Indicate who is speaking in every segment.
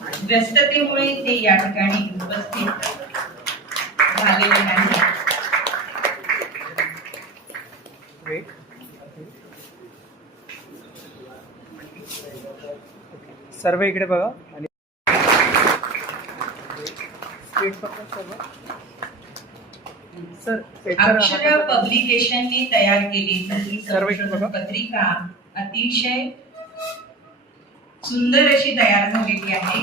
Speaker 1: व्यस्ततेमुळे ते या ठिकाणी उपस्थित झालेले नाही.
Speaker 2: सर्व इकडे बघा. आणि
Speaker 1: अक्षर पब्लिकेशनने तयार केलेली ही
Speaker 2: सर्व इकडे बघा.
Speaker 1: संशोधन पत्रिका अतिशय सुंदर अशी तयार झालेली आहे.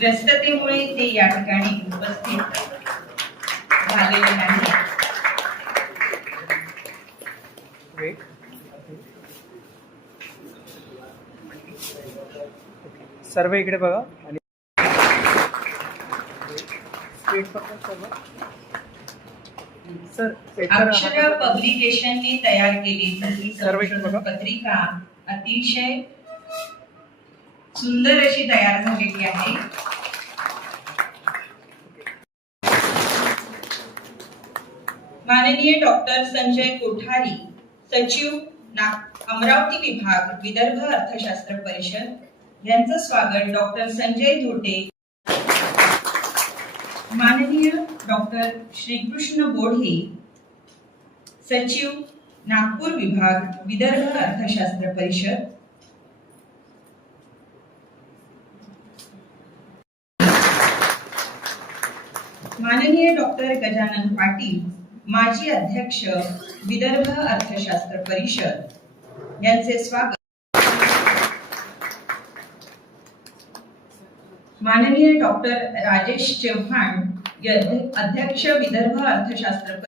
Speaker 1: व्यस्ततेमुळे ते या ठिकाणी उपस्थित झालेले नाही.
Speaker 2: सर्व इकडे बघा. आणि सर
Speaker 1: अक्षर पब्लिकेशनने तयार केलेली
Speaker 2: सर्व इकडे.
Speaker 1: पत्रिका अतिशय सुंदर अशी तयार झालेली आहे. माननीय डॉक्टर संजय कोठारी सचिव अमरावती विभाग विदर्भ अर्थशास्त्र परिषद. यांचं स्वागत डॉक्टर संजय धोटे. माननीय डॉक्टर श्रीकृष्ण बोढे सचिव नागपूर विभाग विदर्भ अर्थशास्त्र परिषद. माननीय डॉक्टर गजानन पाटील माजी अध्यक्ष विदर्भ अर्थशास्त्र परिषद. यांचे स्वागत. माननीय डॉक्टर राजेश चव्हाण अध्यक्ष विदर्भ अर्थशास्त्र